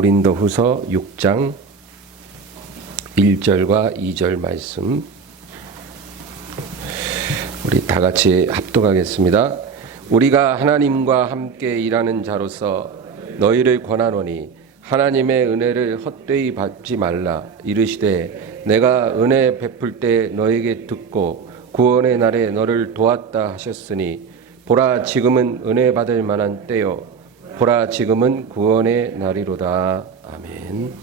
고린도후서 6장 1절과 2절 말씀 우리 다 같이 합독하겠습니다. 우리가 하나님과 함께 일하는 자로서 너희를 권하노니 하나님의 은혜를 헛되이 받지 말라. 이르시되 내가 은혜 베풀 때 너에게 듣고 구원의 날에 너를 도왔다 하셨으니 보라 지금은 은혜 받을 만한 때요 보라 지금은 구원의 날이로다. 아멘.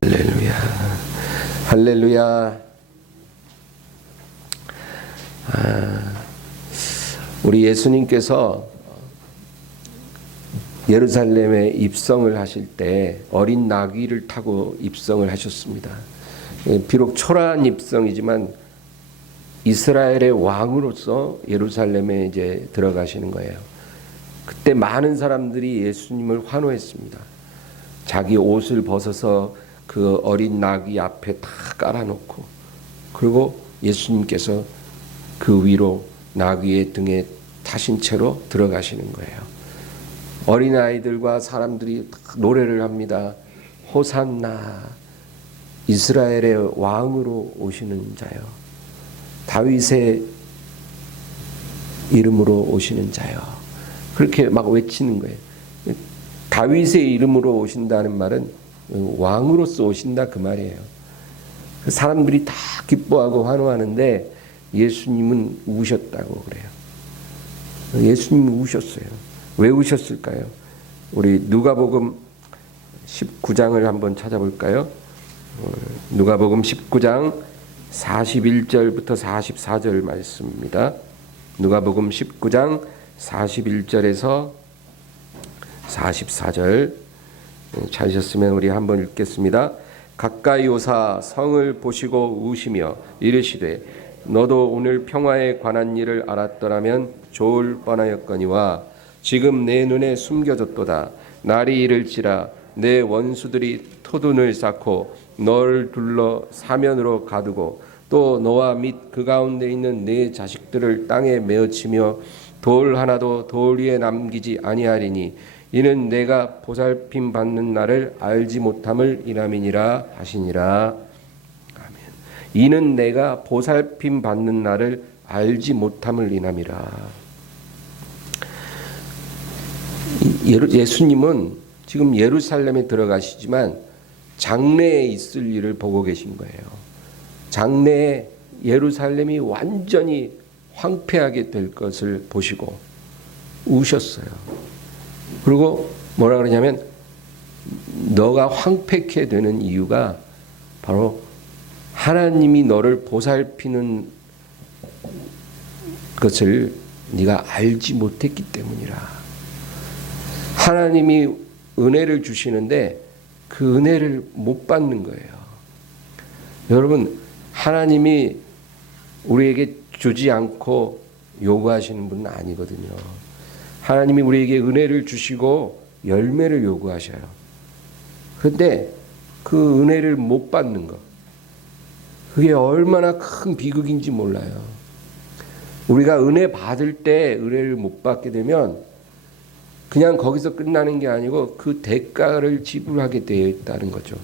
할렐루야. 할렐루야. 우리 예수님께서 예루살렘에 입성을 하실 때 어린 나귀를 타고 입성을 하셨습니다. 비록 초라한 입성이지만 이스라엘의 왕으로서 예루살렘에 이제 들어가시는 거예요. 그때 많은 사람들이 예수님을 환호했습니다. 자기 옷을 벗어서 그 어린 나귀 앞에 다 깔아놓고, 그리고 예수님께서 그 위로 나귀의 등에 타신 채로 들어가시는 거예요. 어린아이들과 사람들이 노래를 합니다. 호산나, 이스라엘의 왕으로 오시는 자요, 다윗의 이름으로 오시는 자요, 그렇게 막 외치는 거예요. 다윗의 이름으로 오신다는 말은 왕으로서 오신다 그 말이에요. 사람들이 다 기뻐하고 환호하는데 예수님은 우셨다고 그래요. 예수님은 우셨어요. 왜 우셨을까요? 우리 누가복음 19장을 한번 찾아볼까요? 누가복음 19장 41절부터 44절 말씀입니다. 누가복음 19장 41절에서 44절 찾으셨으면 우리 한번 읽겠습니다. 가까이 오사 성을 보시고 우시며 이르시되 너도 오늘 평화에 관한 일을 알았더라면 좋을 뻔하였거니와 지금 내 눈에 숨겨졌도다. 날이 이를지라 내 원수들이 토둔을 쌓고 너를 둘러 사면으로 가두고 또 너와 및 그 가운데 있는 네 자식들을 땅에 메어치며 돌 하나도 돌 위에 남기지 아니하리니 이는 내가 보살핌 받는 날을 알지 못함을 인함이니라 하시니라. 아멘. 이는 내가 보살핌 받는 날을 알지 못함을 인함이라. 예수님은 지금 예루살렘에 들어가시지만 장래에 있을 일을 보고 계신 거예요. 장래에 예루살렘이 완전히 황폐하게 될 것을 보시고 우셨어요. 그리고 뭐라 그러냐면 너가 황폐케 되는 이유가 바로 하나님이 너를 보살피는 것을 네가 알지 못했기 때문이라. 하나님이 은혜를 주시는데 그 은혜를 못 받는 거예요. 여러분, 하나님이 우리에게 주지 않고 요구하시는 분은 아니거든요. 하나님이 우리에게 은혜를 주시고 열매를 요구하셔요. 그런데 그 은혜를 못 받는 것, 그게 얼마나 큰 비극인지 몰라요. 우리가 은혜 받을 때 은혜를 못 받게 되면 그냥 거기서 끝나는 게 아니고 그 대가를 지불하게 되어 있다는 거죠.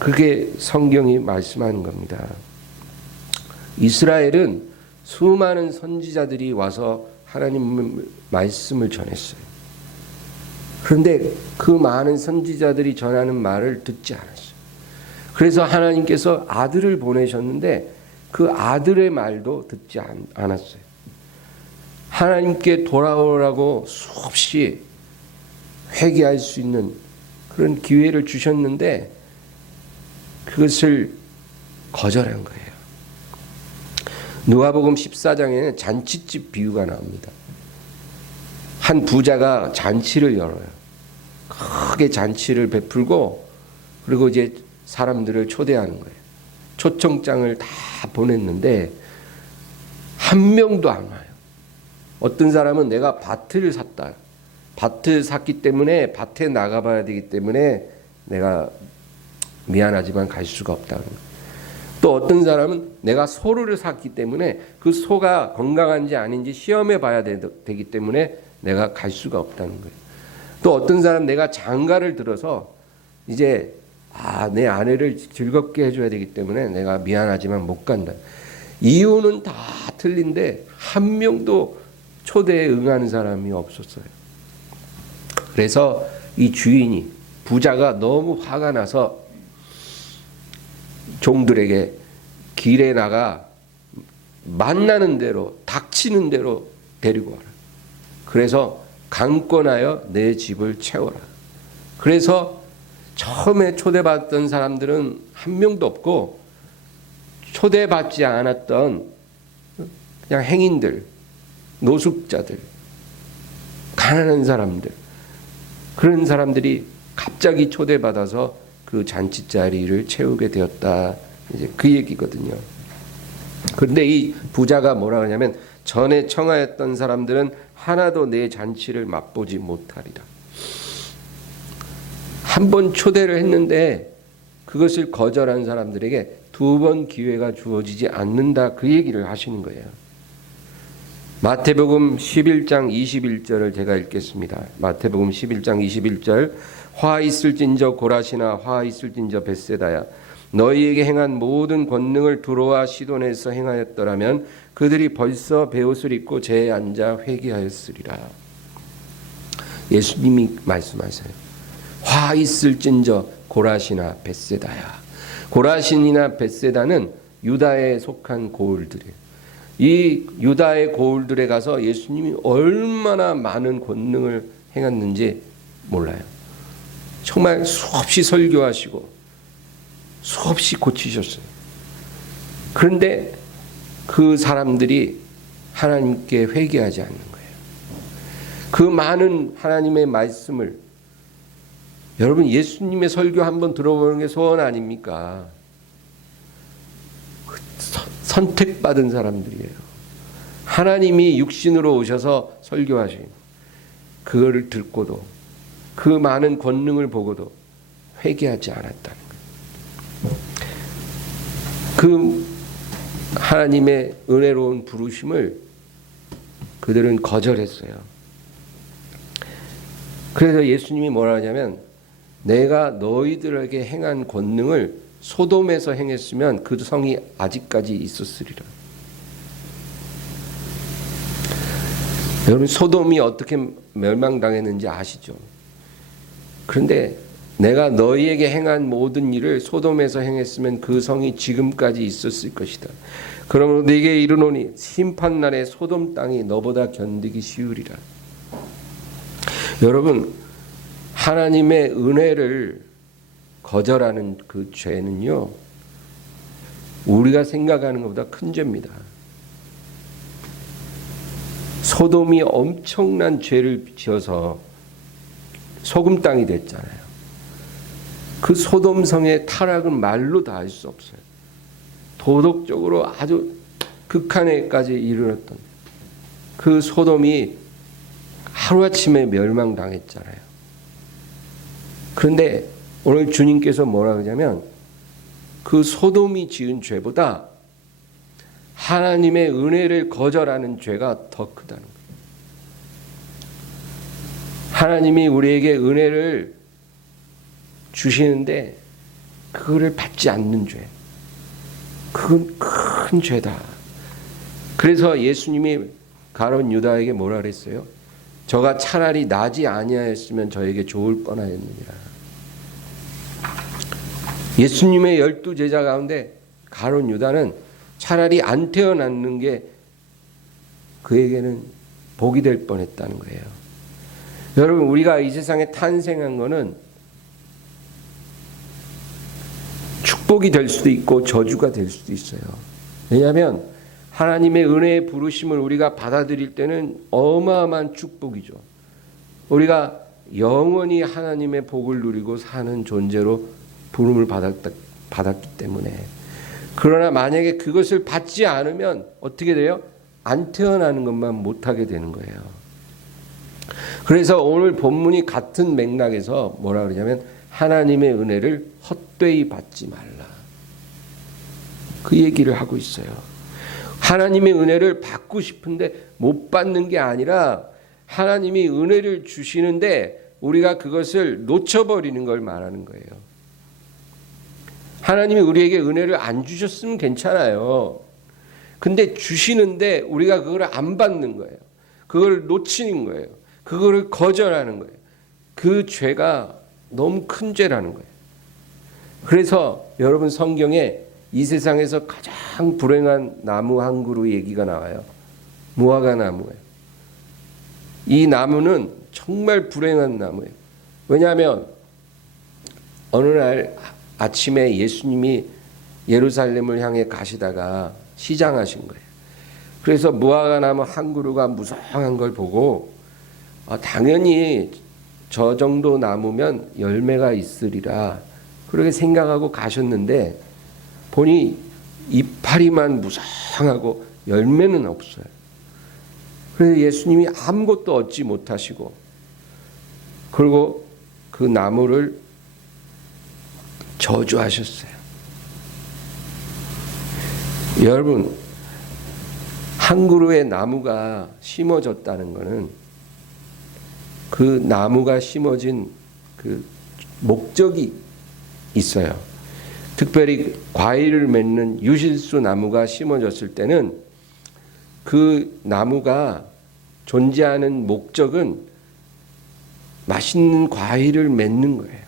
그게 성경이 말씀하는 겁니다. 이스라엘은 수많은 선지자들이 와서 하나님 말씀을 전했어요. 그런데 그 많은 선지자들이 전하는 말을 듣지 않았어요. 그래서 하나님께서 아들을 보내셨는데 그 아들의 말도 듣지 않았어요. 하나님께 돌아오라고 수없이 회개할 수 있는 그런 기회를 주셨는데 그것을 거절한 거예요. 누가복음 14장에는 잔치집 비유가 나옵니다. 한 부자가 잔치를 열어요. 크게 잔치를 베풀고 그리고 이제 사람들을 초대하는 거예요. 초청장을 다 보냈는데 한 명도 안 와요. 어떤 사람은 내가 밭을 샀다. 밭을 샀기 때문에 밭에 나가봐야 되기 때문에 내가 미안하지만 갈 수가 없다는 거예요. 또 어떤 사람은 내가 소를 샀기 때문에 그 소가 건강한지 아닌지 시험해 봐야 되기 때문에 내가 갈 수가 없다는 거예요. 또 어떤 사람 내가 장가를 들어서 이제 내 아내를 즐겁게 해줘야 되기 때문에 내가 미안하지만 못 간다. 이유는 다 틀린데 한 명도 초대에 응하는 사람이 없었어요. 그래서 이 주인이, 부자가 너무 화가 나서 종들에게 길에 나가 만나는 대로, 닥치는 대로 데리고 와라. 그래서 강권하여 내 집을 채워라. 그래서 처음에 초대받던 사람들은 한 명도 없고, 초대받지 않았던 그냥 행인들, 노숙자들, 가난한 사람들, 그런 사람들이 갑자기 초대받아서 그 잔치 자리를 채우게 되었다. 이제 그 얘기거든요. 그런데 이 부자가 뭐라 하냐면, 전에 청하였던 사람들은 하나도 내 잔치를 맛보지 못하리라. 한 번 초대를 했는데 그것을 거절한 사람들에게 두 번 기회가 주어지지 않는다. 그 얘기를 하시는 거예요. 마태복음 11장 21절을 제가 읽겠습니다. 마태복음 11장 21절. 화 있을진저 고라시나 화 있을진저 벳세다야, 너희에게 행한 모든 권능을 두로와 시돈에서 행하였더라면 그들이 벌써 베옷을 입고 제에 앉아 회개하였으리라. 예수님이 말씀하세요. 화 있을진저 고라시나 벳세다야. 고라신이나 벳세다는 유다에 속한 고을들이에요. 이 유다의 고을들에 가서 예수님이 얼마나 많은 권능을 행했는지 몰라요. 정말 수없이 설교하시고 수없이 고치셨어요. 그런데 그 사람들이 하나님께 회개하지 않는 거예요. 그 많은 하나님의 말씀을, 여러분 예수님의 설교 한번 들어보는 게 소원 아닙니까? 선택받은 사람들이에요. 하나님이 육신으로 오셔서 설교하신 그거를 듣고도, 그 많은 권능을 보고도 회개하지 않았다는 거예요. 그 하나님의 은혜로운 부르심을 그들은 거절했어요. 그래서 예수님이 뭐라 하냐면, 내가 너희들에게 행한 권능을 소돔에서 행했으면 그 성이 아직까지 있었으리라. 여러분 소돔이 어떻게 멸망당했는지 아시죠? 그런데 내가 너희에게 행한 모든 일을 소돔에서 행했으면 그 성이 지금까지 있었을 것이다. 그러므로 네게 이르노니 심판날에 소돔 땅이 너보다 견디기 쉬우리라. 여러분 하나님의 은혜를 거절하는 그 죄는요, 우리가 생각하는 것보다 큰 죄입니다. 소돔이 엄청난 죄를 지어서 소금 땅이 됐잖아요. 그 소돔성의 타락은 말로 다 할 수 없어요. 도덕적으로 아주 극한에까지 이르렀던 그 소돔이 하루아침에 멸망당했잖아요. 그런데 오늘 주님께서 뭐라 그러냐면, 그 소돔이 지은 죄보다 하나님의 은혜를 거절하는 죄가 더 크다는 거예요. 하나님이 우리에게 은혜를 주시는데 그거를 받지 않는 죄, 그건 큰 죄다. 그래서 예수님이 가룟 유다에게 뭐라 그랬어요? 저가 차라리 나지 아니하였으면 저에게 좋을 뻔하였느니라. 예수님의 12제자 가운데 가룟 유다는 차라리 안 태어났는 게 그에게는 복이 될 뻔했다는 거예요. 여러분 우리가 이 세상에 탄생한 거는 축복이 될 수도 있고 저주가 될 수도 있어요. 왜냐하면 하나님의 은혜의 부르심을 우리가 받아들일 때는 어마어마한 축복이죠. 우리가 영원히 하나님의 복을 누리고 사는 존재로 부름을 받았기 때문에. 그러나 만약에 그것을 받지 않으면 어떻게 돼요? 안 태어나는 것만 못하게 되는 거예요. 그래서 오늘 본문이 같은 맥락에서 뭐라 그러냐면, 하나님의 은혜를 헛되이 받지 말라, 그 얘기를 하고 있어요. 하나님의 은혜를 받고 싶은데 못 받는 게 아니라, 하나님이 은혜를 주시는데 우리가 그것을 놓쳐버리는 걸 말하는 거예요. 하나님이 우리에게 은혜를 안 주셨으면 괜찮아요. 근데 주시는데 우리가 그걸 안 받는 거예요. 그걸 놓치는 거예요. 그거를 거절하는 거예요. 그 죄가 너무 큰 죄라는 거예요. 그래서 여러분 성경에 이 세상에서 가장 불행한 나무 한 그루 얘기가 나와요. 무화과 나무예요. 이 나무는 정말 불행한 나무예요. 왜냐하면 어느 날 아침에 예수님이 예루살렘을 향해 가시다가 시장하신 거예요. 그래서 무화과 나무 한 그루가 무성한 걸 보고 당연히 저 정도 나무면 열매가 있으리라 그렇게 생각하고 가셨는데 보니 이파리만 무성하고 열매는 없어요. 그래서 예수님이 아무것도 얻지 못하시고 그리고 그 나무를 저주하셨어요. 여러분, 한 그루의 나무가 심어졌다는 것은 그 나무가 심어진 그 목적이 있어요. 특별히 과일을 맺는 유실수 나무가 심어졌을 때는 그 나무가 존재하는 목적은 맛있는 과일을 맺는 거예요.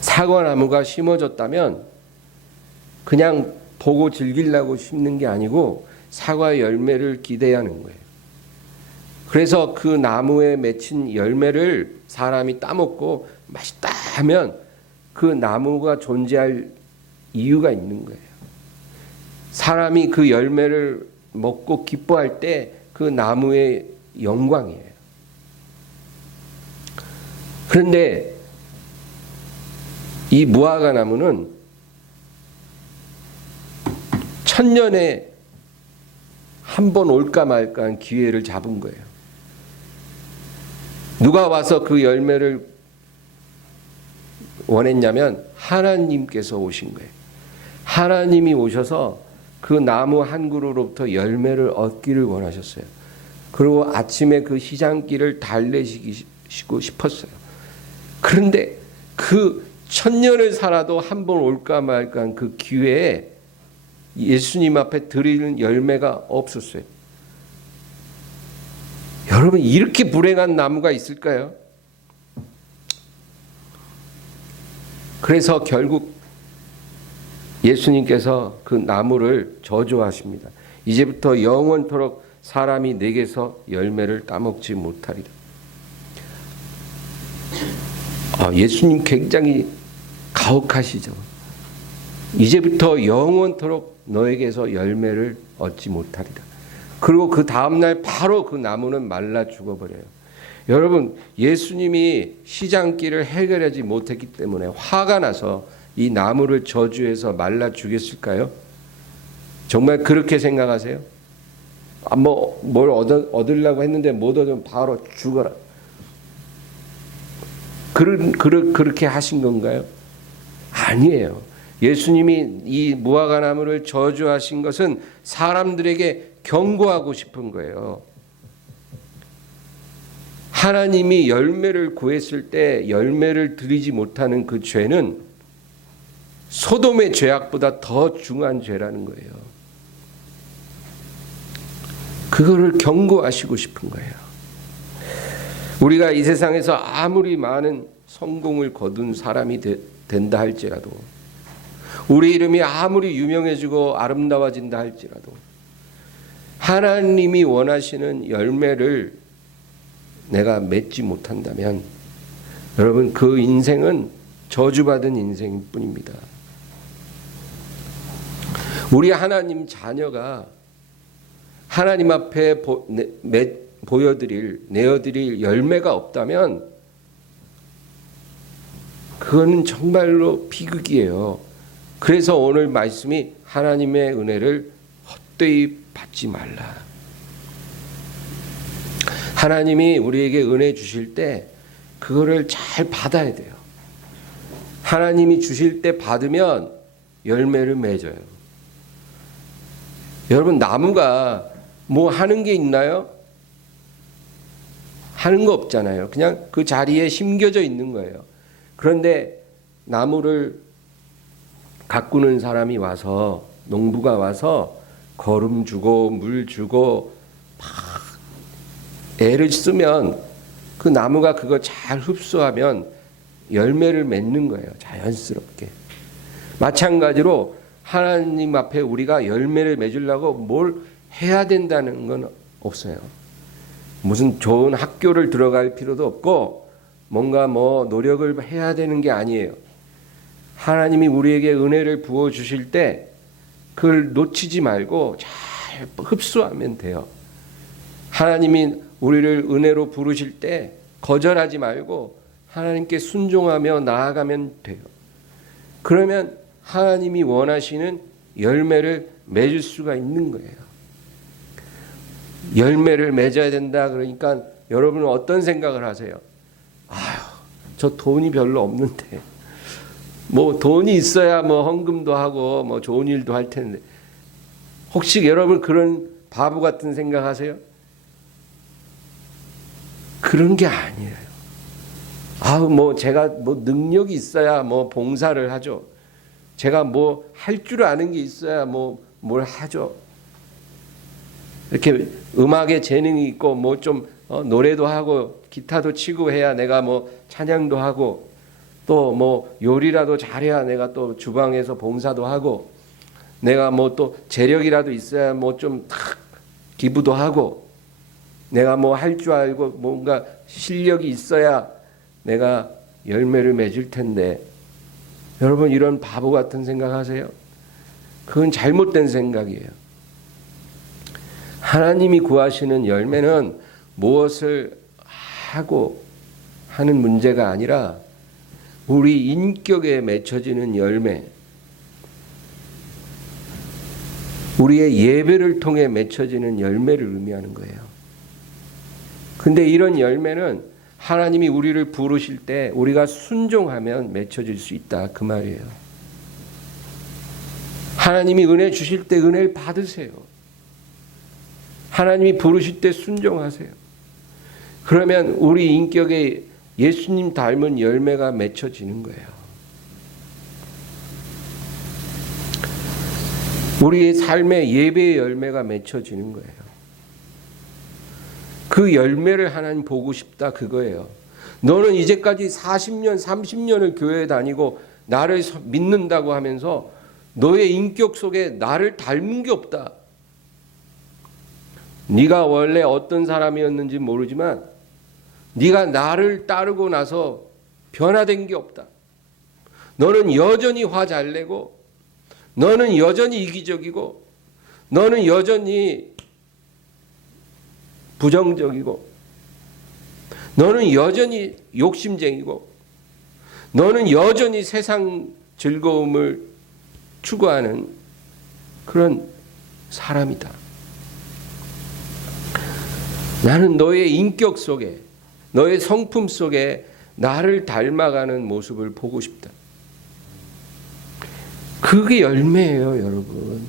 사과나무가 심어졌다면 그냥 보고 즐기려고 심는 게 아니고 사과 열매를 기대하는 거예요. 그래서 그 나무에 맺힌 열매를 사람이 따먹고 맛있다 하면 그 나무가 존재할 이유가 있는 거예요. 사람이 그 열매를 먹고 기뻐할 때 그 나무의 영광이에요. 그런데 이 무화과 나무는 천년에 한 번 올까 말까 한 기회를 잡은 거예요. 누가 와서 그 열매를 원했냐면 하나님께서 오신 거예요. 하나님이 오셔서 그 나무 한 그루로부터 열매를 얻기를 원하셨어요. 그리고 아침에 그 시장길을 달래시고 싶었어요. 그런데 그 천년을 살아도 한 번 올까 말까 한 그 기회에 예수님 앞에 드리는 열매가 없었어요. 여러분, 이렇게 불행한 나무가 있을까요? 그래서 결국 예수님께서 그 나무를 저주하십니다. 이제부터 영원토록 사람이 내게서 열매를 따먹지 못하리라. 예수님 굉장히 가혹하시죠. 이제부터 영원토록 너에게서 열매를 얻지 못하리라. 그리고 그 다음날 바로 그 나무는 말라 죽어버려요. 여러분, 예수님이 시장길을 해결하지 못했기 때문에 화가 나서 이 나무를 저주해서 말라 죽였을까요? 정말 그렇게 생각하세요? 뭘 얻으려고 했는데 못 얻으면 바로 죽어라. 그렇게 하신 건가요? 아니에요. 예수님이 이 무화과 나무를 저주하신 것은 사람들에게 경고하고 싶은 거예요. 하나님이 열매를 구했을 때 열매를 드리지 못하는 그 죄는 소돔의 죄악보다 더 중한 죄라는 거예요. 그거를 경고하시고 싶은 거예요. 우리가 이 세상에서 아무리 많은 성공을 거둔 사람이 된다 할지라도, 우리 이름이 아무리 유명해지고 아름다워진다 할지라도 하나님이 원하시는 열매를 내가 맺지 못한다면 여러분, 그 인생은 저주받은 인생일 뿐입니다. 우리 하나님 자녀가 하나님 앞에 내어드릴 열매가 없다면 그거는 정말로 비극이에요. 그래서 오늘 말씀이 하나님의 은혜를 헛되이 받지 말라. 하나님이 우리에게 은혜 주실 때 그거를 잘 받아야 돼요. 하나님이 주실 때 받으면 열매를 맺어요. 여러분, 나무가 뭐 하는 게 있나요? 하는 거 없잖아요. 그냥 그 자리에 심겨져 있는 거예요. 그런데 나무를 가꾸는 사람이 와서, 농부가 와서 거름 주고 물 주고 막 애를 쓰면 그 나무가 그거 잘 흡수하면 열매를 맺는 거예요. 자연스럽게. 마찬가지로 하나님 앞에 우리가 열매를 맺으려고 뭘 해야 된다는 건 없어요. 무슨 좋은 학교를 들어갈 필요도 없고 뭔가 노력을 해야 되는 게 아니에요. 하나님이 우리에게 은혜를 부어 주실 때 그걸 놓치지 말고 잘 흡수하면 돼요. 하나님이 우리를 은혜로 부르실 때 거절하지 말고 하나님께 순종하며 나아가면 돼요. 그러면 하나님이 원하시는 열매를 맺을 수가 있는 거예요. 열매를 맺어야 된다 그러니까 여러분은 어떤 생각을 하세요? 아휴, 저 돈이 별로 없는데 돈이 있어야 헌금도 하고 좋은 일도 할 텐데, 혹시 여러분 그런 바보 같은 생각하세요? 그런 게 아니에요. 제가 능력이 있어야 봉사를 하죠. 제가 할 줄 아는 게 있어야 뭘 하죠. 이렇게 음악에 재능이 있고 좀 노래도 하고 기타도 치고 해야 내가 찬양도 하고, 또 요리라도 잘해야 내가 또 주방에서 봉사도 하고, 내가 또 재력이라도 있어야 좀 기부도 하고, 내가 할 줄 알고 뭔가 실력이 있어야 내가 열매를 맺을 텐데, 여러분 이런 바보 같은 생각하세요? 그건 잘못된 생각이에요. 하나님이 구하시는 열매는 무엇을 하고 하는 문제가 아니라 우리 인격에 맺혀지는 열매, 우리의 예배를 통해 맺혀지는 열매를 의미하는 거예요. 근데 이런 열매는 하나님이 우리를 부르실 때 우리가 순종하면 맺혀질 수 있다, 그 말이에요. 하나님이 은혜 주실 때 은혜를 받으세요. 하나님이 부르실 때 순종하세요. 그러면 우리 인격에 예수님 닮은 열매가 맺혀지는 거예요. 우리의 삶에 예배의 열매가 맺혀지는 거예요. 그 열매를 하나님 보고 싶다, 그거예요. 너는 이제까지 40년, 30년을 교회에 다니고 나를 믿는다고 하면서 너의 인격 속에 나를 닮은 게 없다. 네가 원래 어떤 사람이었는지 모르지만 네가 나를 따르고 나서 변화된 게 없다. 너는 여전히 화 잘 내고, 너는 여전히 이기적이고, 너는 여전히 부정적이고, 너는 여전히 욕심쟁이고, 너는 여전히 세상 즐거움을 추구하는 그런 사람이다. 나는 너의 인격 속에, 너의 성품 속에 나를 닮아가는 모습을 보고 싶다. 그게 열매예요, 여러분.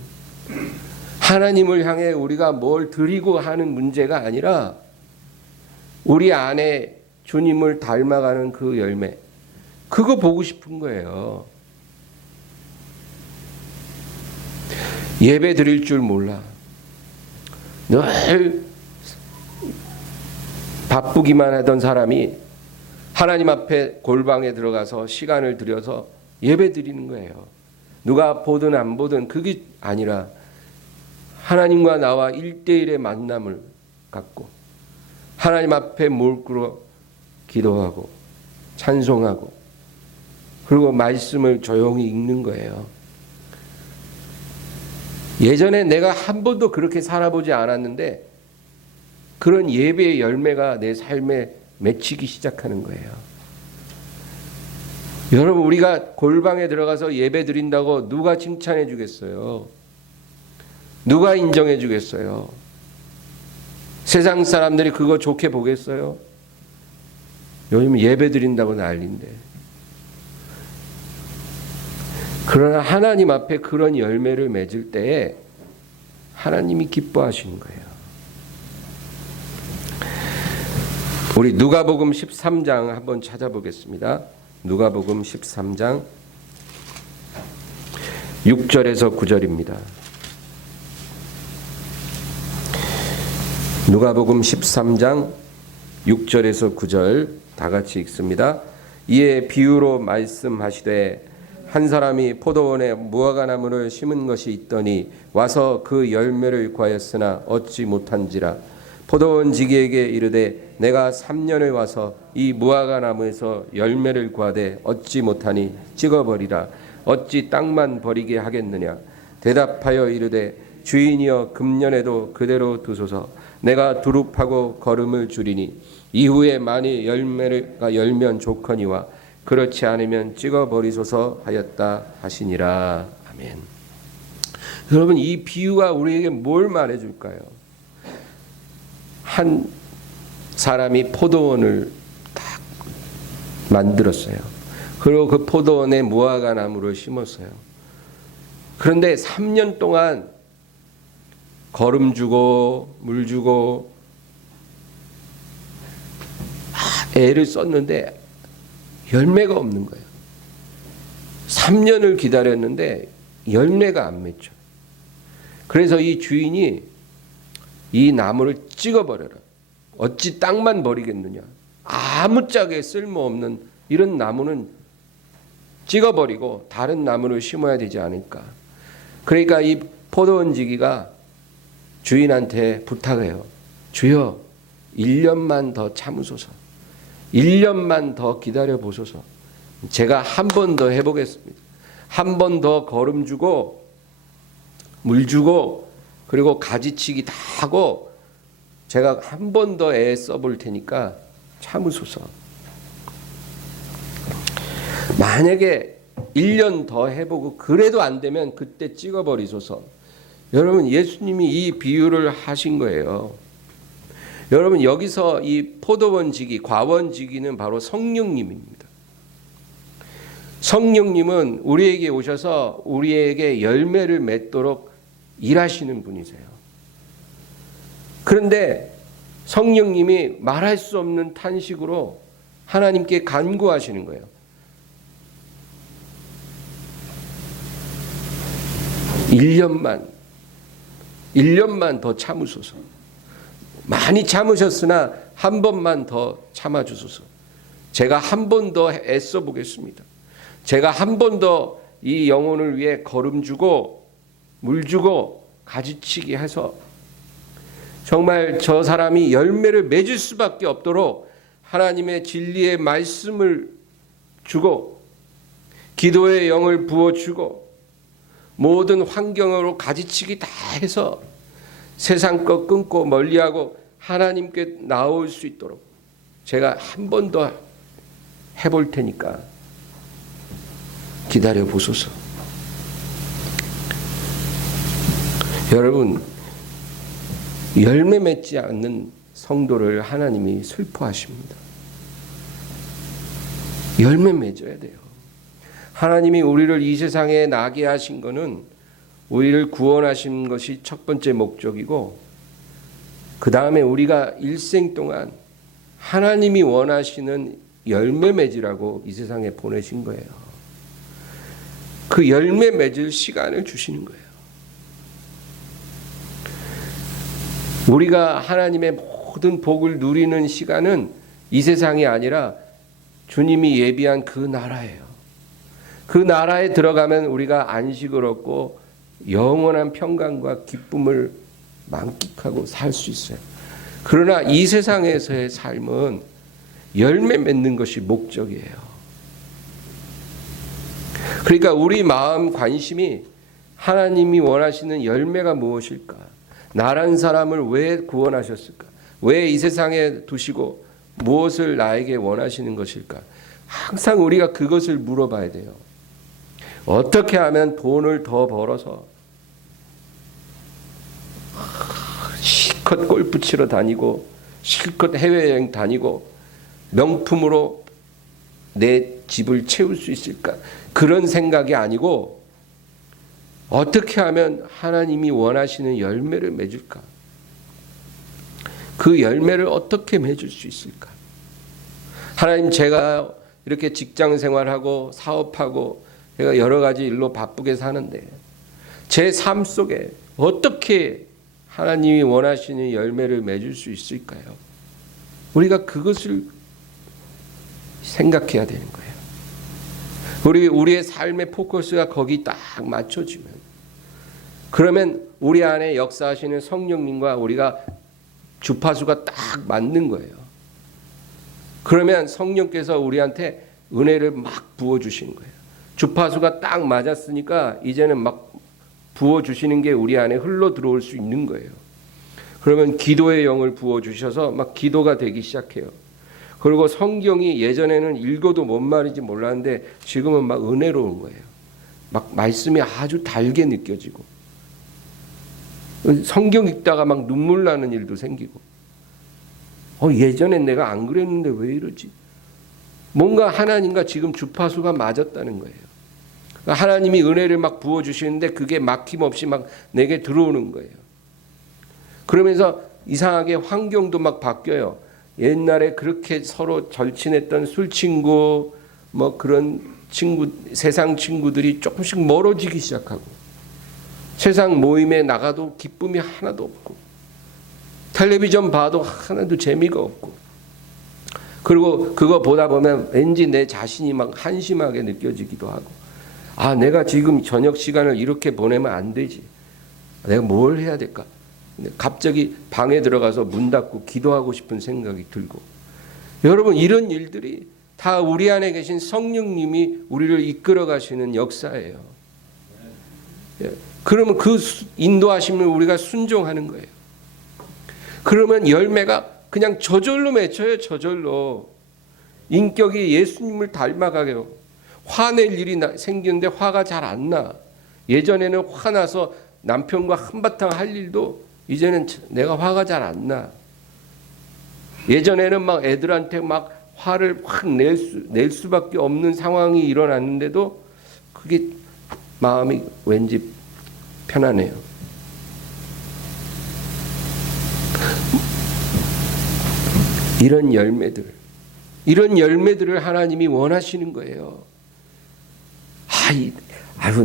하나님을 향해 우리가 뭘 드리고 하는 문제가 아니라 우리 안에 주님을 닮아가는 그 열매, 그거 보고 싶은 거예요. 예배 드릴 줄 몰라. 늘 바쁘기만 하던 사람이 하나님 앞에 골방에 들어가서 시간을 들여서 예배 드리는 거예요. 누가 보든 안 보든 그게 아니라 하나님과 나와 1대1의 만남을 갖고 하나님 앞에 무릎 꿇어 기도하고 찬송하고, 그리고 말씀을 조용히 읽는 거예요. 예전에 내가 한 번도 그렇게 살아보지 않았는데 그런 예배의 열매가 내 삶에 맺히기 시작하는 거예요. 여러분, 우리가 골방에 들어가서 예배 드린다고 누가 칭찬해 주겠어요? 누가 인정해 주겠어요? 세상 사람들이 그거 좋게 보겠어요? 요즘 예배 드린다고 난리인데. 그러나 하나님 앞에 그런 열매를 맺을 때에 하나님이 기뻐하시는 거예요. 우리 누가복음 13장 한번 찾아보겠습니다. 누가복음 13장 6절에서 9절입니다. 누가복음 13장 6절에서 9절 다 같이 읽습니다. 이에 비유로 말씀하시되 한 사람이 포도원에 무화과나무를 심은 것이 있더니 와서 그 열매를 구하였으나 얻지 못한지라. 포도원 지기에게 이르되 내가 3년을 와서 이 무화과나무에서 열매를 구하되 얻지 못하니 찍어버리라. 어찌 땅만 버리게 하겠느냐. 대답하여 이르되 주인이여 금년에도 그대로 두소서. 내가 두릅하고 거름을 줄이니 이후에 만일 열매가 열면 좋거니와 그렇지 않으면 찍어버리소서 하였다 하시니라. 아멘. 여러분, 이 비유가 우리에게 뭘 말해줄까요? 한 사람이 포도원을 딱 만들었어요. 그리고 그 포도원에 무화과 나무를 심었어요. 그런데 3년 동안 거름 주고 물 주고 애를 썼는데 열매가 없는 거예요. 3년을 기다렸는데 열매가 안 맺혀. 그래서 이 주인이 이 나무를 찍어버려라. 어찌 땅만 버리겠느냐. 아무짝에 쓸모없는 이런 나무는 찍어버리고 다른 나무를 심어야 되지 않을까. 그러니까 이 포도원 지기가 주인한테 부탁해요. 주여 1년만 더 참으소서. 1년만 더 기다려 보소서. 제가 한 번 더 해보겠습니다. 한 번 더 거름 주고 물 주고 그리고 가지치기 다 하고 제가 한 번 더 애 써볼 테니까 참으소서. 만약에 1년 더 해보고 그래도 안 되면 그때 찍어버리소서. 여러분, 예수님이 이 비유를 하신 거예요. 여러분, 여기서 이 포도원 지기, 과원 지기는 바로 성령님입니다. 성령님은 우리에게 오셔서 우리에게 열매를 맺도록 일하시는 분이세요. 그런데 성령님이 말할 수 없는 탄식으로 하나님께 간구하시는 거예요. 1년만 더 참으소서. 많이 참으셨으나 한 번만 더 참아주소서. 제가 한 번 더 애써 보겠습니다. 제가 한 번 더 이 영혼을 위해 거름 주고 물 주고 가지치기 해서 정말 저 사람이 열매를 맺을 수밖에 없도록 하나님의 진리의 말씀을 주고 기도의 영을 부어주고 모든 환경으로 가지치기 다 해서 세상 것 끊고 멀리하고 하나님께 나올 수 있도록 제가 한 번 더 해볼 테니까 기다려 보소서. 여러분, 열매 맺지 않는 성도를 하나님이 슬퍼하십니다. 열매 맺어야 돼요. 하나님이 우리를 이 세상에 나게 하신 것은 우리를 구원하신 것이 첫 번째 목적이고 그 다음에 우리가 일생 동안 하나님이 원하시는 열매 맺으라고 이 세상에 보내신 거예요. 그 열매 맺을 시간을 주시는 거예요. 우리가 하나님의 모든 복을 누리는 시간은 이 세상이 아니라 주님이 예비한 그 나라예요. 그 나라에 들어가면 우리가 안식을 얻고 영원한 평강과 기쁨을 만끽하고 살 수 있어요. 그러나 이 세상에서의 삶은 열매 맺는 것이 목적이에요. 그러니까 우리 마음 관심이 하나님이 원하시는 열매가 무엇일까? 나란 사람을 왜 구원하셨을까? 왜 이 세상에 두시고 무엇을 나에게 원하시는 것일까? 항상 우리가 그것을 물어봐야 돼요. 어떻게 하면 돈을 더 벌어서 실컷 골프 치러 다니고 실컷 해외여행 다니고 명품으로 내 집을 채울 수 있을까? 그런 생각이 아니고 어떻게 하면 하나님이 원하시는 열매를 맺을까? 그 열매를 어떻게 맺을 수 있을까? 하나님, 제가 이렇게 직장 생활하고 사업하고 제가 여러 가지 일로 바쁘게 사는데 제 삶 속에 어떻게 하나님이 원하시는 열매를 맺을 수 있을까요? 우리가 그것을 생각해야 되는 거예요. 우리의 삶의 포커스가 거기 딱 맞춰지면, 그러면 우리 안에 역사하시는 성령님과 우리가 주파수가 딱 맞는 거예요. 그러면 성령께서 우리한테 은혜를 막 부어주시는 거예요. 주파수가 딱 맞았으니까 이제는 막 부어주시는 게 우리 안에 흘러 들어올 수 있는 거예요. 그러면 기도의 영을 부어주셔서 막 기도가 되기 시작해요. 그리고 성경이 예전에는 읽어도 뭔 말인지 몰랐는데 지금은 막 은혜로운 거예요. 막 말씀이 아주 달게 느껴지고, 성경 읽다가 막 눈물 나는 일도 생기고, 예전엔 내가 안 그랬는데 왜 이러지? 뭔가 하나님과 지금 주파수가 맞았다는 거예요. 하나님이 은혜를 막 부어주시는데 그게 막힘없이 막 내게 들어오는 거예요. 그러면서 이상하게 환경도 막 바뀌어요. 옛날에 그렇게 서로 절친했던 술 친구, 뭐 그런 친구, 세상 친구들이 조금씩 멀어지기 시작하고, 세상 모임에 나가도 기쁨이 하나도 없고, 텔레비전 봐도 하나도 재미가 없고, 그리고 그거 보다 보면 왠지 내 자신이 막 한심하게 느껴지기도 하고, 내가 지금 저녁 시간을 이렇게 보내면 안 되지. 내가 뭘 해야 될까? 갑자기 방에 들어가서 문 닫고 기도하고 싶은 생각이 들고. 여러분, 이런 일들이 다 우리 안에 계신 성령님이 우리를 이끌어 가시는 역사예요. 그러면 그 인도하심을 우리가 순종하는 거예요. 그러면 열매가 그냥 저절로 맺혀요. 저절로. 인격이 예수님을 닮아가요. 화낼 일이 생기는데 화가 잘 안 나. 예전에는 화나서 남편과 한바탕 할 일도 이제는 내가 화가 잘 안 나. 예전에는 막 애들한테 막 화를 확 낼 수밖에 없는 상황이 일어났는데도 그게 마음이 왠지 편안해요. 이런 열매들을 하나님이 원하시는 거예요.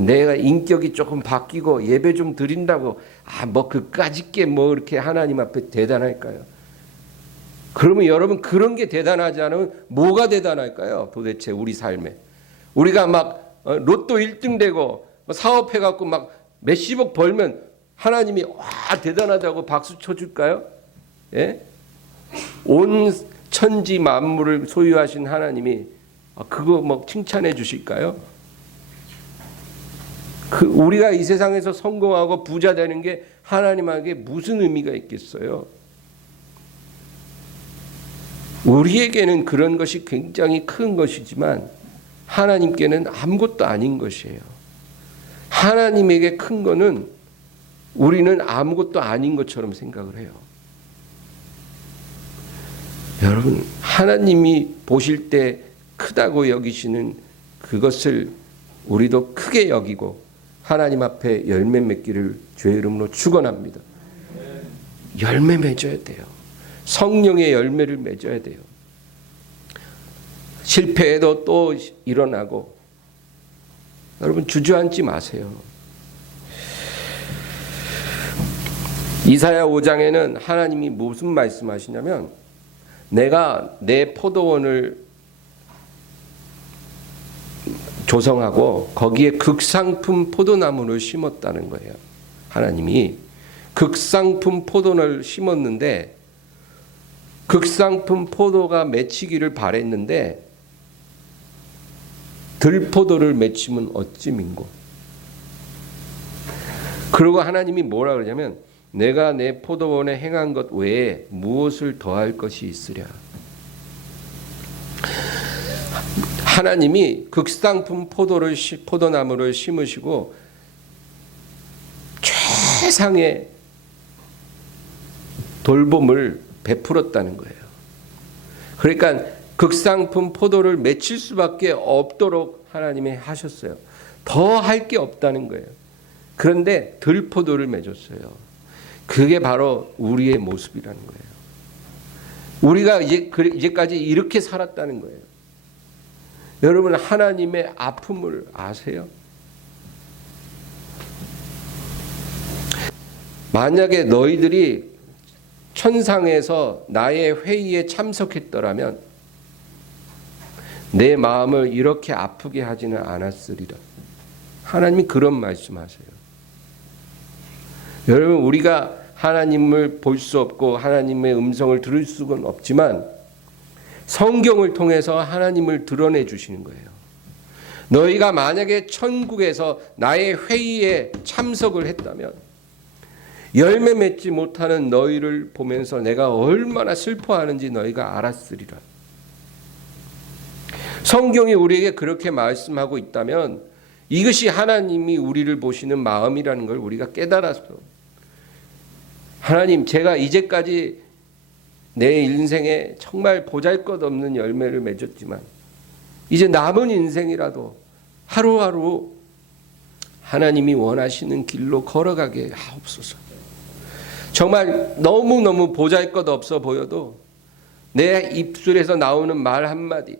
내가 인격이 조금 바뀌고 예배 좀 드린다고 뭐 그까짓 게 뭐 이렇게 하나님 앞에 대단할까요? 그러면 여러분, 그런 게 대단하지 않으면 뭐가 대단할까요? 도대체 우리 삶에 우리가 막 로또 1등 되고 사업해 갖고 막 몇십억 벌면 하나님이 대단하다고 박수 쳐줄까요? 예? 온 천지 만물을 소유하신 하나님이 그거 뭐 칭찬해 주실까요? 우리가 이 세상에서 성공하고 부자 되는 게 하나님에게 무슨 의미가 있겠어요? 우리에게는 그런 것이 굉장히 큰 것이지만 하나님께는 아무것도 아닌 것이에요. 하나님에게 큰 거는 우리는 아무것도 아닌 것처럼 생각을 해요. 여러분, 하나님이 보실 때 크다고 여기시는 그것을 우리도 크게 여기고 하나님 앞에 열매 맺기를 주의 이름으로 축원합니다. 열매 맺어야 돼요. 성령의 열매를 맺어야 돼요. 실패해도 또 일어나고. 여러분, 주저앉지 마세요. 이사야 5장에는 하나님이 무슨 말씀하시냐면, 내가 내 포도원을 조성하고 거기에 극상품 포도나무를 심었다는 거예요. 하나님이 극상품 포도를 심었는데 극상품 포도가 맺히기를 바랬는데 들포도를 맺히면 어찌민고. 그리고 하나님이 뭐라 그러냐면, 내가 내 포도원에 행한 것 외에 무엇을 더할 것이 있으랴. 하나님이 극상품 포도나무를 심으시고 최상의 돌봄을 베풀었다는 거예요. 그러니까 극상품 포도를 맺힐 수밖에 없도록 하나님이 하셨어요. 더 할 게 없다는 거예요. 그런데 들포도를 맺었어요. 그게 바로 우리의 모습이라는 거예요. 우리가 이제까지 이렇게 살았다는 거예요. 여러분, 하나님의 아픔을 아세요? 만약에 너희들이 천상에서 나의 회의에 참석했더라면 내 마음을 이렇게 아프게 하지는 않았으리라. 하나님이 그런 말씀하세요. 여러분, 우리가 하나님을 볼 수 없고 하나님의 음성을 들을 수는 없지만 성경을 통해서 하나님을 드러내 주시는 거예요. 너희가 만약에 천국에서 나의 회의에 참석을 했다면 열매 맺지 못하는 너희를 보면서 내가 얼마나 슬퍼하는지 너희가 알았으리라. 성경이 우리에게 그렇게 말씀하고 있다면 이것이 하나님이 우리를 보시는 마음이라는 걸 우리가 깨달아서, 하나님, 제가 이제까지 내 인생에 정말 보잘것없는 열매를 맺었지만 이제 남은 인생이라도 하루하루 하나님이 원하시는 길로 걸어가게 하옵소서. 정말 너무너무 보잘것없어 보여도 내 입술에서 나오는 말 한마디,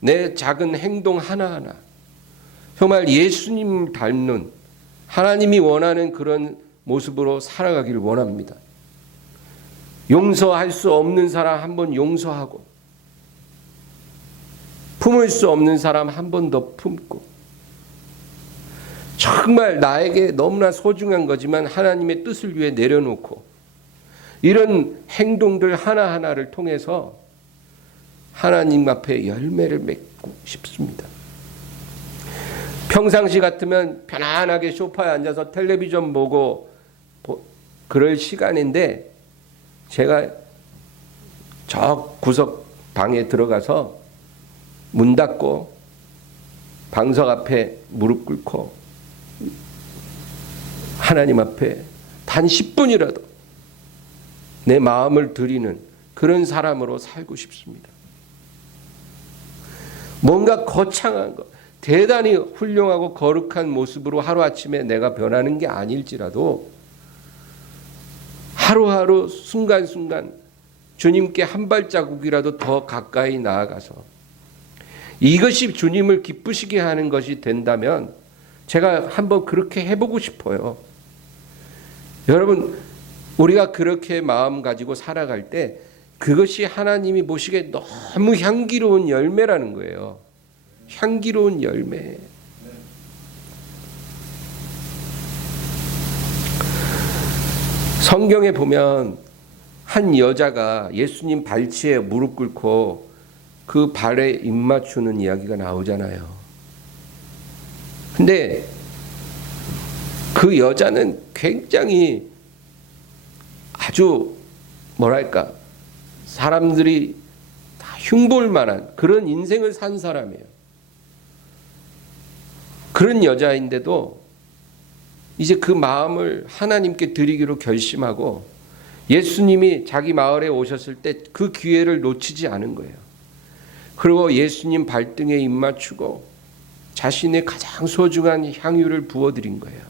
내 작은 행동 하나하나 정말 예수님을 닮는, 하나님이 원하는 그런 모습으로 살아가기를 원합니다. 용서할 수 없는 사람 한 번 용서하고, 품을 수 없는 사람 한 번 더 품고, 정말 나에게 너무나 소중한 거지만 하나님의 뜻을 위해 내려놓고, 이런 행동들 하나하나를 통해서 하나님 앞에 열매를 맺고 싶습니다. 평상시 같으면 편안하게 소파에 앉아서 텔레비전 보고 그럴 시간인데 제가 저 구석 방에 들어가서 문 닫고 방석 앞에 무릎 꿇고 하나님 앞에 단 10분이라도 내 마음을 드리는 그런 사람으로 살고 싶습니다. 뭔가 거창한 것, 대단히 훌륭하고 거룩한 모습으로 하루아침에 내가 변하는 게 아닐지라도 하루하루 순간순간 주님께 한 발자국이라도 더 가까이 나아가서 이것이 주님을 기쁘시게 하는 것이 된다면 제가 한번 그렇게 해보고 싶어요. 여러분, 우리가 그렇게 마음 가지고 살아갈 때 그것이 하나님이 보시기에 너무 향기로운 열매라는 거예요. 향기로운 열매. 성경에 보면 한 여자가 예수님 발치에 무릎 꿇고 그 발에 입 맞추는 이야기가 나오잖아요. 근데 그 여자는 굉장히 아주 뭐랄까, 사람들이 다 흉볼 만한 그런 인생을 산 사람이에요. 그런 여자인데도 이제 그 마음을 하나님께 드리기로 결심하고 예수님이 자기 마을에 오셨을 때 그 기회를 놓치지 않은 거예요. 그리고 예수님 발등에 입 맞추고 자신의 가장 소중한 향유를 부어드린 거예요.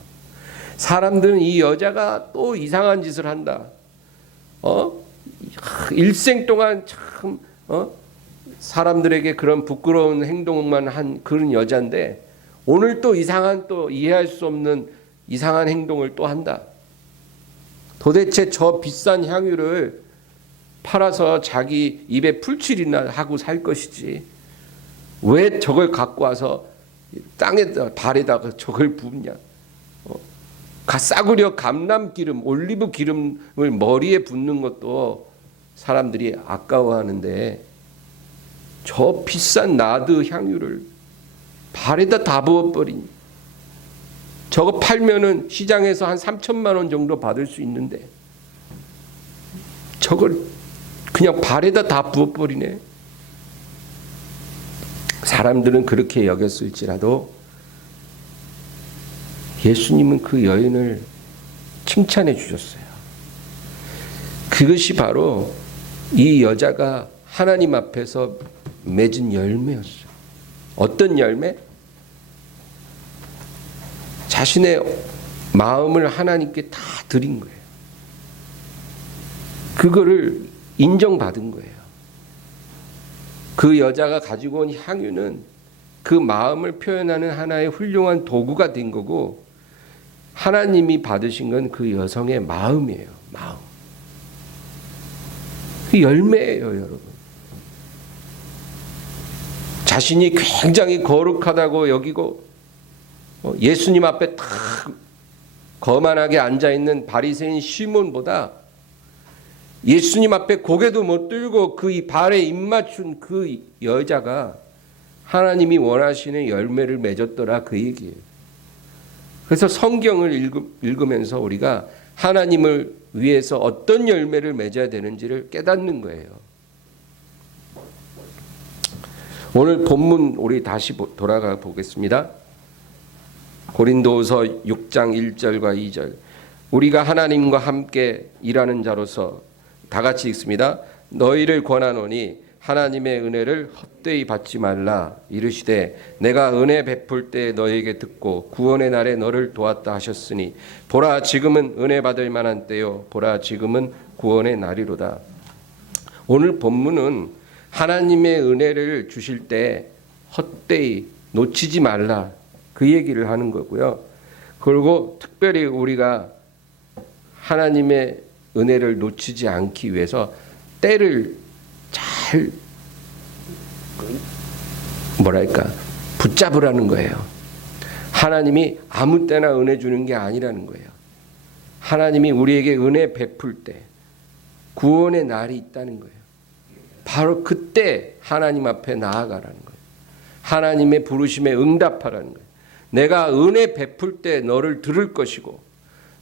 사람들은 이 여자가 또 이상한 짓을 한다, 일생 동안 참 사람들에게 그런 부끄러운 행동만 한 그런 여자인데 오늘 또 이상한, 또 이해할 수 없는 이상한 행동을 또 한다. 도대체 저 비싼 향유를 팔아서 자기 입에 풀칠이나 하고 살 것이지 왜 저걸 갖고 와서 땅에다 발에다가 저걸 붓냐. 싸구려 감람기름, 올리브 기름을 머리에 붓는 것도 사람들이 아까워하는데 저 비싼 나드 향유를 발에다 다 부어버린, 저거 팔면은 시장에서 한 3천만 원 정도 받을 수 있는데 저걸 그냥 발에다 다 부어버리네. 사람들은 그렇게 여겼을지라도 예수님은 그 여인을 칭찬해 주셨어요. 그것이 바로 이 여자가 하나님 앞에서 맺은 열매였어요. 어떤 열매? 자신의 마음을 하나님께 다 드린 거예요. 그거를 인정받은 거예요. 그 여자가 가지고 온 향유는 그 마음을 표현하는 하나의 훌륭한 도구가 된 거고, 하나님이 받으신 건 그 여성의 마음이에요. 마음. 그 열매예요, 여러분. 자신이 굉장히 거룩하다고 여기고 예수님 앞에 딱 거만하게 앉아있는 바리새인 시몬보다 예수님 앞에 고개도 못 들고 그 발에 입 맞춘 그 여자가 하나님이 원하시는 열매를 맺었더라, 그 얘기예요. 그래서 성경을 읽으면서 우리가 하나님을 위해서 어떤 열매를 맺어야 되는지를 깨닫는 거예요. 오늘 본문 우리 다시 돌아가 보겠습니다. 고린도후서 6장 1절과 2절. 우리가 하나님과 함께 일하는 자로서 다 같이 읽습니다. 너희를 권하노니 하나님의 은혜를 헛되이 받지 말라. 이르시되 내가 은혜 베풀 때 너희에게 듣고 구원의 날에 너를 도왔다 하셨으니 보라 지금은 은혜 받을 만한 때요 보라 지금은 구원의 날이로다. 오늘 본문은 하나님의 은혜를 주실 때 헛되이 놓치지 말라, 그 얘기를 하는 거고요. 그리고 특별히 우리가 하나님의 은혜를 놓치지 않기 위해서 때를 잘 붙잡으라는 거예요. 하나님이 아무 때나 은혜 주는 게 아니라는 거예요. 하나님이 우리에게 은혜 베풀 때 구원의 날이 있다는 거예요. 바로 그때 하나님 앞에 나아가라는 거예요. 하나님의 부르심에 응답하라는 거예요. 내가 은혜 베풀 때 너를 들을 것이고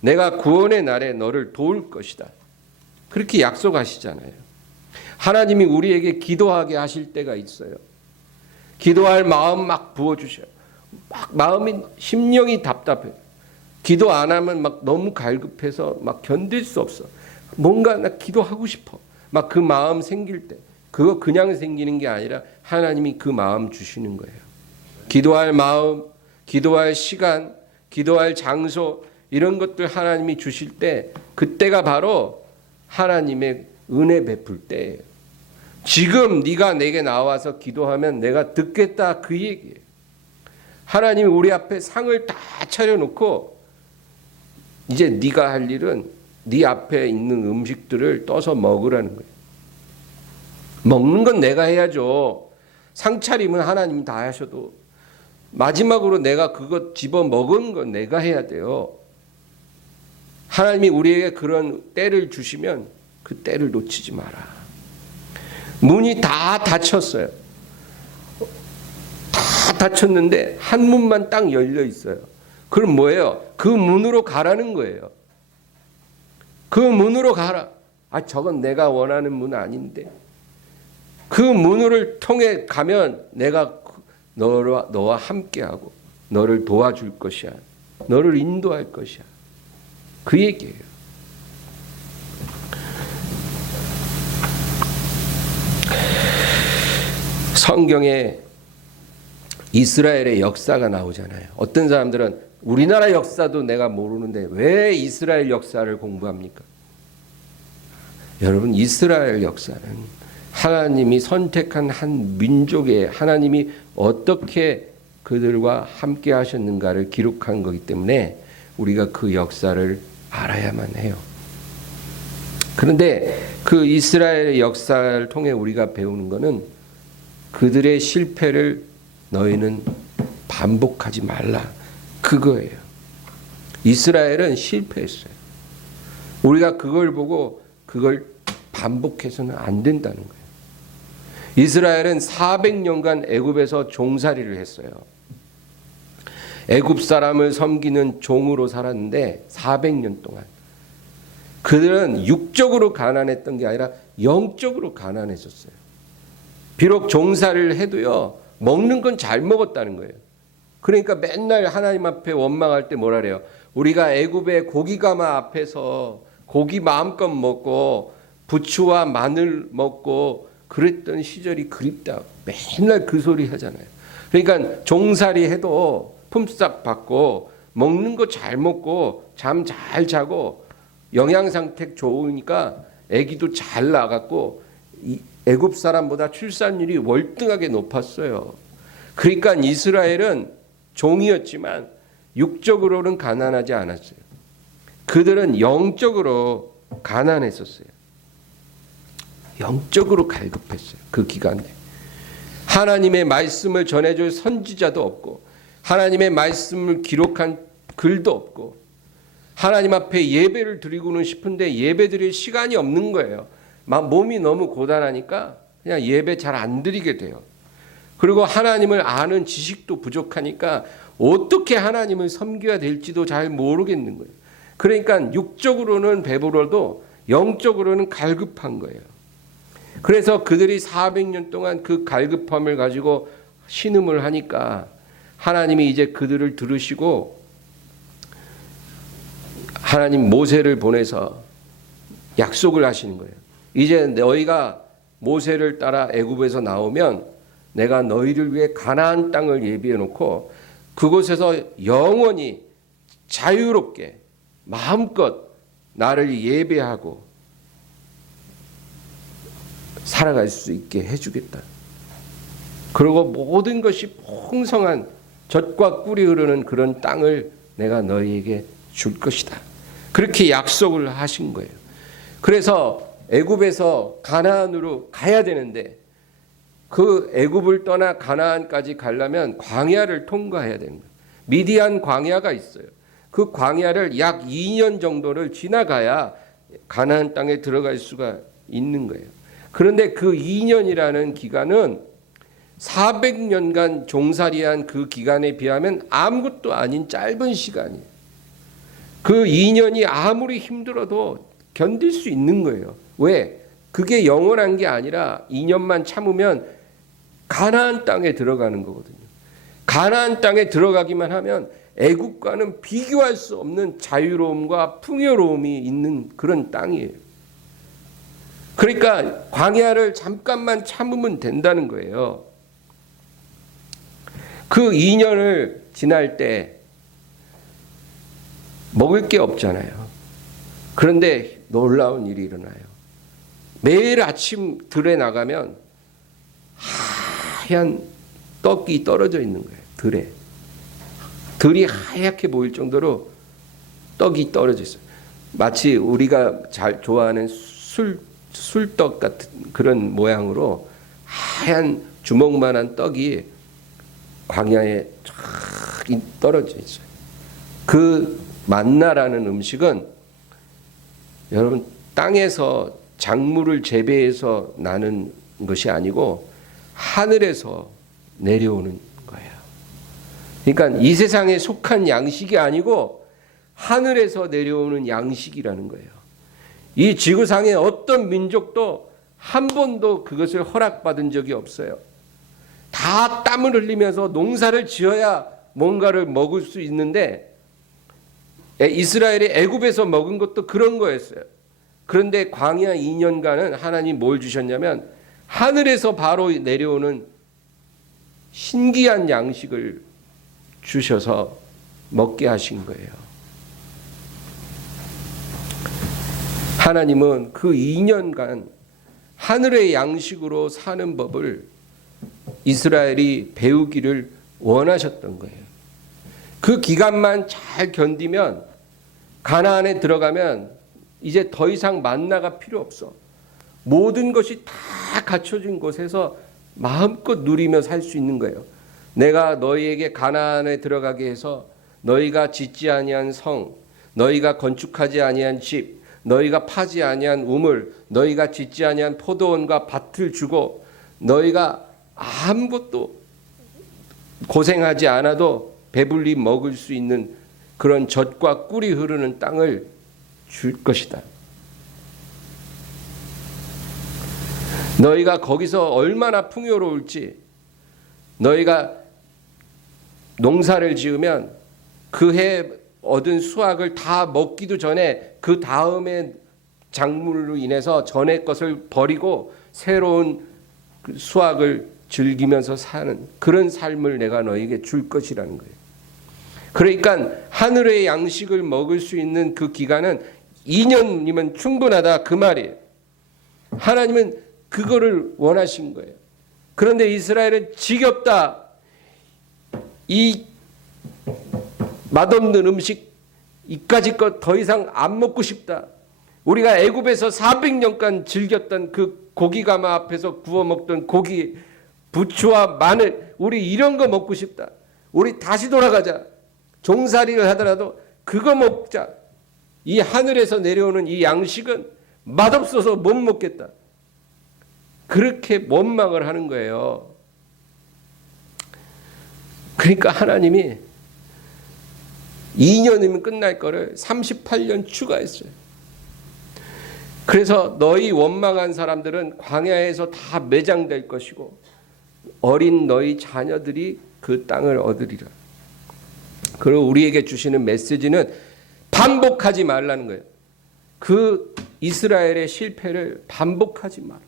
내가 구원의 날에 너를 도울 것이다. 그렇게 약속하시잖아요. 하나님이 우리에게 기도하게 하실 때가 있어요. 기도할 마음 막 부어주셔요. 막 마음이 심령이 답답해요. 기도 안 하면 막 너무 갈급해서 막 견딜 수 없어. 뭔가 나 기도하고 싶어. 막 그 마음 생길 때 그거 그냥 생기는 게 아니라 하나님이 그 마음 주시는 거예요. 기도할 마음, 기도할 시간, 기도할 장소 이런 것들 하나님이 주실 때 그때가 바로 하나님의 은혜 베풀 때예요. 지금 네가 내게 나와서 기도하면 내가 듣겠다, 그 얘기예요. 하나님이 우리 앞에 상을 다 차려놓고 이제 네가 할 일은 네 앞에 있는 음식들을 떠서 먹으라는 거예요. 먹는 건 내가 해야죠. 상 차림은 하나님이 다 하셔도 마지막으로 내가 그것 집어 먹은 건 내가 해야 돼요. 하나님이 우리에게 그런 때를 주시면 그 때를 놓치지 마라. 문이 다 닫혔어요. 다 닫혔는데 한 문만 딱 열려 있어요. 그럼 뭐예요? 그 문으로 가라는 거예요. 그 문으로 가라. 아, 저건 내가 원하는 문 아닌데. 그 문을 통해 가면 내가 너와 함께하고 너를 도와줄 것이야. 너를 인도할 것이야. 그 얘기예요. 성경에 이스라엘의 역사가 나오잖아요. 어떤 사람들은 우리나라 역사도 내가 모르는데 왜 이스라엘 역사를 공부합니까? 여러분, 이스라엘 역사는 하나님이 선택한 한 민족에 하나님이 어떻게 그들과 함께 하셨는가를 기록한 거기 때문에 우리가 그 역사를 알아야만 해요. 그런데 그 이스라엘의 역사를 통해 우리가 배우는 것은 그들의 실패를 너희는 반복하지 말라, 그거예요. 이스라엘은 실패했어요. 우리가 그걸 보고 그걸 반복해서는 안 된다는 거예요. 이스라엘은 400년간 애굽에서 종살이를 했어요. 애굽 사람을 섬기는 종으로 살았는데 400년 동안 그들은 육적으로 가난했던 게 아니라 영적으로 가난했었어요. 비록 종살이를 해도요, 먹는 건 잘 먹었다는 거예요. 그러니까 맨날 하나님 앞에 원망할 때 뭐라 그래요? 우리가 애굽의 고기가마 앞에서 고기 마음껏 먹고 부추와 마늘 먹고 그랬던 시절이 그립다. 맨날 그 소리 하잖아요. 그러니까 종살이 해도 품삯 받고 먹는 거 잘 먹고 잠 잘 자고 영양 상태 좋으니까 아기도 잘 나갔고 애굽 사람보다 출산율이 월등하게 높았어요. 그러니까 이스라엘은 종이었지만 육적으로는 가난하지 않았어요. 그들은 영적으로 가난했었어요. 영적으로 갈급했어요. 그 기간에 하나님의 말씀을 전해줄 선지자도 없고 하나님의 말씀을 기록한 글도 없고 하나님 앞에 예배를 드리고는 싶은데 예배 드릴 시간이 없는 거예요. 몸이 너무 고단하니까 그냥 예배 잘 안 드리게 돼요. 그리고 하나님을 아는 지식도 부족하니까 어떻게 하나님을 섬겨야 될지도 잘 모르겠는 거예요. 그러니까 육적으로는 배부러도 영적으로는 갈급한 거예요. 그래서 그들이 400년 동안 그 갈급함을 가지고 신음을 하니까 하나님이 이제 그들을 들으시고 하나님 모세를 보내서 약속을 하시는 거예요. 이제 너희가 모세를 따라 애굽에서 나오면 내가 너희를 위해 가나안 땅을 예비해 놓고 그곳에서 영원히 자유롭게 마음껏 나를 예배하고 살아갈 수 있게 해주겠다. 그리고 모든 것이 풍성한 젖과 꿀이 흐르는 그런 땅을 내가 너희에게 줄 것이다. 그렇게 약속을 하신 거예요. 그래서 애굽에서 가나안으로 가야 되는데 그 애굽을 떠나 가나안까지 가려면 광야를 통과해야 되는 거예요. 미디안 광야가 있어요. 그 광야를 약 2년 정도를 지나가야 가나안 땅에 들어갈 수가 있는 거예요. 그런데 그 2년이라는 기간은 400년간 종살이한 그 기간에 비하면 아무것도 아닌 짧은 시간이에요. 그 2년이 아무리 힘들어도 견딜 수 있는 거예요. 왜? 그게 영원한 게 아니라 2년만 참으면 가나안 땅에 들어가는 거거든요. 가나안 땅에 들어가기만 하면 애국과는 비교할 수 없는 자유로움과 풍요로움이 있는 그런 땅이에요. 그러니까 광야를 잠깐만 참으면 된다는 거예요. 그 2년을 지날 때 먹을 게 없잖아요. 그런데 놀라운 일이 일어나요. 매일 아침 들에 나가면 하얀 떡이 떨어져 있는 거예요. 들에. 들이 하얗게 보일 정도로 떡이 떨어져 있어요. 마치 우리가 잘 좋아하는 술떡 같은 그런 모양으로 하얀 주먹만한 떡이 광야에 쫙 떨어져 있어요. 그 만나라는 음식은 여러분 땅에서 작물을 재배해서 나는 것이 아니고 하늘에서 내려오는 거예요. 그러니까 이 세상에 속한 양식이 아니고 하늘에서 내려오는 양식이라는 거예요. 이 지구상의 어떤 민족도 한 번도 그것을 허락받은 적이 없어요. 다 땀을 흘리면서 농사를 지어야 뭔가를 먹을 수 있는데 이스라엘이 애굽에서 먹은 것도 그런 거였어요. 그런데 광야 2년간은 하나님 뭘 주셨냐면 하늘에서 바로 내려오는 신기한 양식을 주셔서 먹게 하신 거예요. 하나님은 그 2년간 하늘의 양식으로 사는 법을 이스라엘이 배우기를 원하셨던 거예요. 그 기간만 잘 견디면 가나안에 들어가면 이제 더 이상 만나가 필요 없어. 모든 것이 다 갖춰진 곳에서 마음껏 누리며 살 수 있는 거예요. 내가 너희에게 가나안에 들어가게 해서 너희가 짓지 아니한 성, 너희가 건축하지 아니한 집, 너희가 파지 아니한 우물, 너희가 짓지 아니한 포도원과 밭을 주고 너희가 아무것도 고생하지 않아도 배불리 먹을 수 있는 그런 젖과 꿀이 흐르는 땅을 줄 것이다. 너희가 거기서 얼마나 풍요로울지, 너희가 농사를 지으면 그 해 얻은 수확을 다 먹기도 전에 그 다음에 작물로 인해서 전에 것을 버리고 새로운 수확을 즐기면서 사는 그런 삶을 내가 너희에게 줄 것이라는 거예요. 그러니까 하늘의 양식을 먹을 수 있는 그 기간은 2년이면 충분하다 그 말이에요. 하나님은 그거를 원하신 거예요. 그런데 이스라엘은 지겹다. 이 맛없는 음식 이까짓 것 더 이상 안 먹고 싶다. 우리가 애굽에서 400년간 즐겼던 그 고기가마 앞에서 구워 먹던 고기, 부추와 마늘, 우리 이런 거 먹고 싶다. 우리 다시 돌아가자. 종살이를 하더라도 그거 먹자. 이 하늘에서 내려오는 이 양식은 맛없어서 못 먹겠다. 그렇게 원망을 하는 거예요. 그러니까 하나님이 2년이면 끝날 거를 38년 추가했어요. 그래서 너희 원망한 사람들은 광야에서 다 매장될 것이고 어린 너희 자녀들이 그 땅을 얻으리라. 그리고 우리에게 주시는 메시지는 반복하지 말라는 거예요. 그 이스라엘의 실패를 반복하지 마라.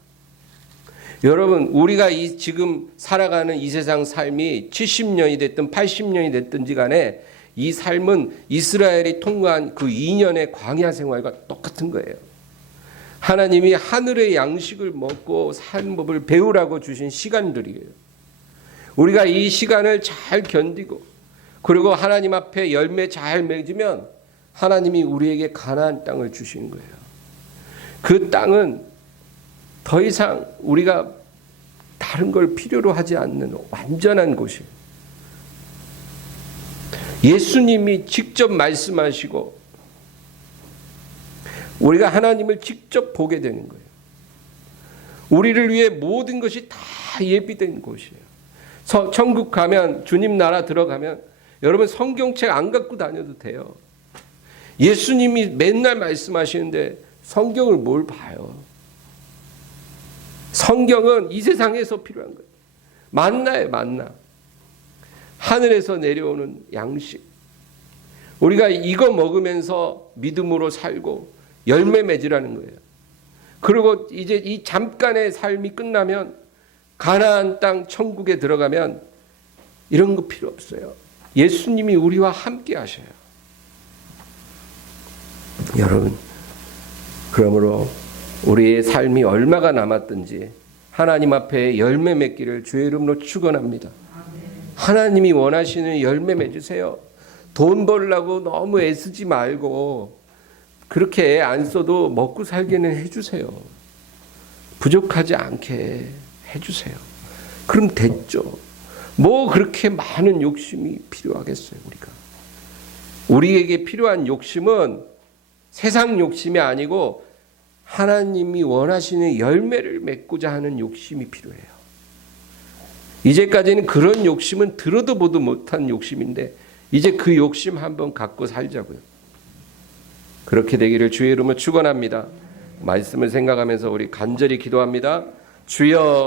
여러분, 우리가 지금 살아가는 이 세상 삶이 70년이 됐든 80년이 됐든지 간에 이 삶은 이스라엘이 통과한 그 2년의 광야 생활과 똑같은 거예요. 하나님이 하늘의 양식을 먹고 사는 법을 배우라고 주신 시간들이에요. 우리가 이 시간을 잘 견디고 그리고 하나님 앞에 열매 잘 맺으면 하나님이 우리에게 가나안 땅을 주시는 거예요. 그 땅은 더 이상 우리가 다른 걸 필요로 하지 않는 완전한 곳이에요. 예수님이 직접 말씀하시고 우리가 하나님을 직접 보게 되는 거예요. 우리를 위해 모든 것이 다 예비된 곳이에요. 천국 가면, 주님 나라 들어가면 여러분 성경책 안 갖고 다녀도 돼요. 예수님이 맨날 말씀하시는데 성경을 뭘 봐요? 성경은 이 세상에서 필요한 거예요. 만나예요, 만나. 하늘에서 내려오는 양식. 우리가 이거 먹으면서 믿음으로 살고 열매 맺으라는 거예요. 그리고 이제 이 잠깐의 삶이 끝나면 가나안 땅 천국에 들어가면 이런 거 필요 없어요. 예수님이 우리와 함께 하셔요. 여러분, 그러므로 우리의 삶이 얼마가 남았든지 하나님 앞에 열매 맺기를 주의 이름으로 축원합니다. 하나님이 원하시는 열매 맺으세요. 돈 벌려고 너무 애쓰지 말고 그렇게 애 안 써도 먹고 살기는 해주세요. 부족하지 않게 해주세요. 그럼 됐죠. 뭐 그렇게 많은 욕심이 필요하겠어요. 우리에게 필요한 욕심은 세상 욕심이 아니고 하나님이 원하시는 열매를 맺고자 하는 욕심이 필요해요. 이제까지는 그런 욕심은 들어도 보도 못한 욕심인데 이제 그 욕심 한번 갖고 살자고요. 그렇게 되기를 주의 이름으로 축원합니다. 말씀을 생각하면서 우리 간절히 기도합니다. 주여